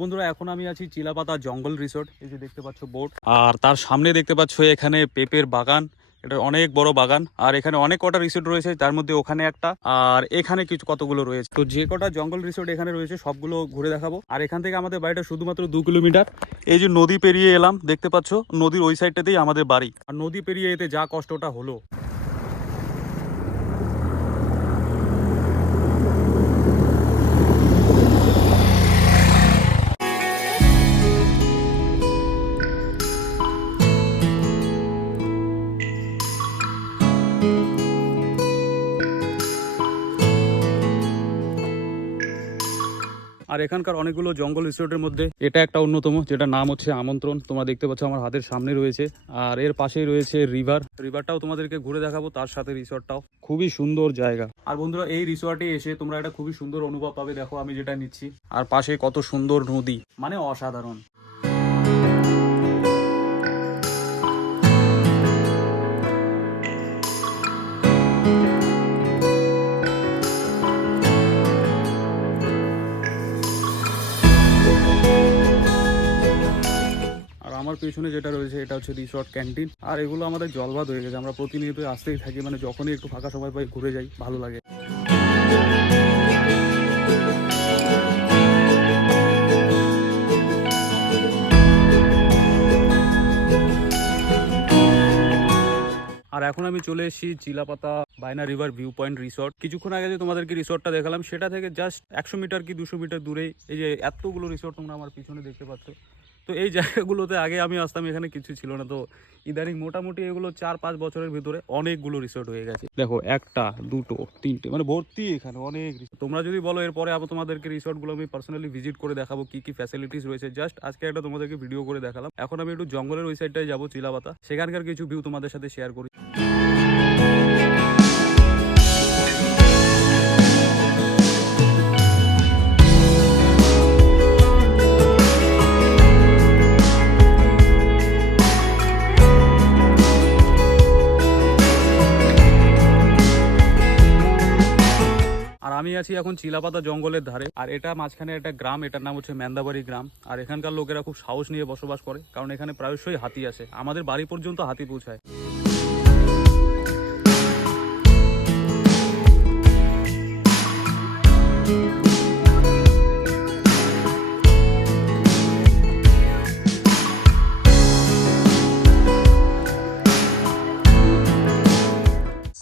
বন্ধুরা এখন আমি আছি চিলাপাতা জঙ্গল রিসোর্ট। এই যে দেখতে পাচ্ছ বোট, আর তার সামনে দেখতে পাচ্ছ এখানে পেঁপের বাগান। এটা অনেক বড় বাগান, আর এখানে অনেক কটা রিসোর্ট রয়েছে, তার মধ্যে ওখানে একটা আর এখানে কিছু কতগুলো রয়েছে। তো যে কটা জঙ্গল রিসোর্ট এখানে রয়েছে সবগুলো ঘুরে দেখাবো। আর এখান থেকে আমাদের বাড়িটা শুধুমাত্র 2 কিলোমিটার। এই যে নদী পেরিয়ে এলাম, দেখতে পাচ্ছ নদীর ওই সাইডটাতেই আমাদের বাড়ি। আর নদী পেরিয়ে এতে যা কষ্টটা হলো। আর এখানকার অনেকগুলো জঙ্গল রিসোর্টের মধ্যে এটা একটা অন্যতম, যেটা নাম হচ্ছে আমন্ত্রণ। তোমরা দেখতে পাচ্ছ আমার হাতের সামনে রয়েছে, আর এর পাশেই রয়েছে রিভারটাও তোমাদেরকে ঘুরে দেখাবো, তার সাথে রিসোর্টটাও খুবই সুন্দর জায়গা। আর বন্ধুরা এই রিসোর্টে এসে তোমরা একটা খুবই সুন্দর অনুভব পাবে। দেখো আমি যেটা নিচ্ছি, আর পাশে কত সুন্দর নদী, মানে অসাধারণ। আমার পেছনে যেটা রয়েছে এটা হচ্ছে রিসর্ট ক্যান্টিন। আর এগুলো আমাদের জলবাদ হয়ে গেছে, আমরা প্রতিনিয়ত আসতেই থাকি, মানে যখনই একটু ফাঁকা সময় পাই ঘুরে যাই, ভালো লাগে। আর এখন আমি চলে এসেছি চিলাপাতা বাইনা রিভার ভিউ পয়েন্ট রিসর্ট। কিছুক্ষণ আগে যে তোমাদেরকে রিসর্টটা দেখালাম, সেটা থেকে জাস্ট 100 মিটার কি 200 মিটার দূরেই এই যে এতগুলো রিসর্ট তোমরা আমার পিছনে দেখতে পাচ্ছ। তো এই জায়গাগুলোতে আগে আমি আসতাম, এখানে কিছু ছিল না। তো ইদানিং মোটামুটি এগুলো 4-5 বছরের ভিতরে অনেকগুলো রিসর্ট হয়ে গেছে। দেখো 1টা 2টো 3টে, মানে ভর্তি এখানে অনেক রিসর্ট। তোমরা যদি বলো এরপরে আবার তোমাদেরকে রিসর্টগুলো আমি পার্সোনালি ভিজিট করে দেখাবো কি কি ফ্যাসিলিটিস রয়েছে। জাস্ট আজকে একটা তোমাদেরকে ভিডিও করে দেখালাম। এখন আমি একটু জঙ্গলের ওই সাইডটায় যাবো, চিলাপাতা, সেখানকার কিছু ভিউ তোমাদের সাথে শেয়ার করি। আর আমি আছি এখন চিলাপাতা জঙ্গলের ধারে, আর এটা মাঝখানে একটা গ্রাম, এটার নাম হচ্ছে মেন্দাবাড়ি গ্রাম। আর এখানকার লোকেরা খুব সাহস নিয়ে বসবাস করে, কারণ এখানে প্রায়শই হাতি আসে, আমাদের বাড়ি পর্যন্ত হাতি পৌঁছায়।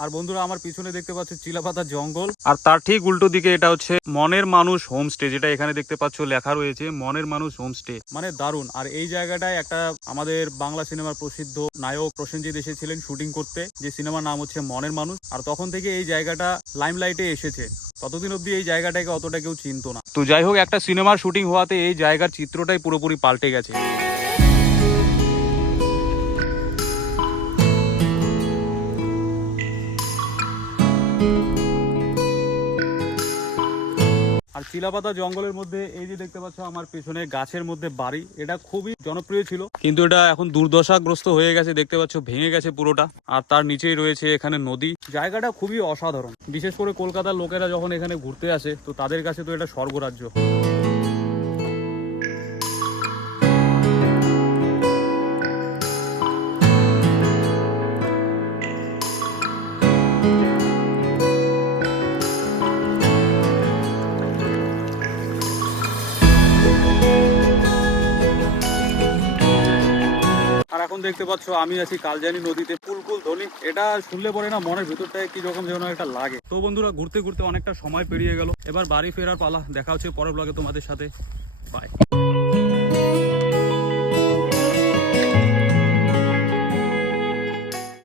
আর বন্ধুরা আমার পিছনে দেখতে পাচ্ছ চিলাপাতা জঙ্গল, আর তার ঠিক উল্টো দিকে এটা হচ্ছে মনের মানুষ হোমস্টে, যেটা এখানে দেখতে পাচ্ছ লেখা রয়েছে মনের মানুষ হোমস্টে, মানে দারুণ। আর এই জায়গাটায় একটা আমাদের বাংলা সিনেমার প্রসিদ্ধ নায়ক প্রসেনজিৎ এসেছিলেন শুটিং করতে, যে সিনেমার নাম হচ্ছে মনের মানুষ। আর তখন থেকে এই জায়গাটা লাইমলাইটে এসেছে, ততদিন অব্দি এই জায়গাটাকে অতটা কেউ চিনতো না। তো যাই হোক, একটা সিনেমার শুটিং হওয়াতে এই জায়গার চিত্রটাই পুরোপুরি পাল্টে গেছে। আর চিলাপাতা জঙ্গলের মধ্যে এই যে দেখতে পাচ্ছ আমার পেছনে গাছের মধ্যে বাড়ি, এটা খুবই জনপ্রিয় ছিল, কিন্তু এটা এখন দুর্দশাগ্রস্ত হয়ে গেছে। দেখতে পাচ্ছ ভেঙে গেছে পুরোটা। আর তার নিচেই রয়েছে এখানে নদী। জায়গাটা খুবই অসাধারণ, বিশেষ করে কলকাতার লোকেরা যখন এখানে ঘুরতে আসে, তো তাদের কাছে তো এটা স্বর্গরাজ্য। আর এখন দেখতে পাচ্ছ আমি আছি কালজানি নদীতে, কুলকুল ধ্বনি। এটা শুনলে পরে না মনের ভিতরটায় কি রকম যেন একটা লাগে। তো বন্ধুরা ঘুরতে ঘুরতে অনেকটা সময় পেরিয়ে গেল, এবার বাড়ি ফেরার পালা। দেখা হচ্ছে পরের ব্লগে তোমাদের সাথে। বাই।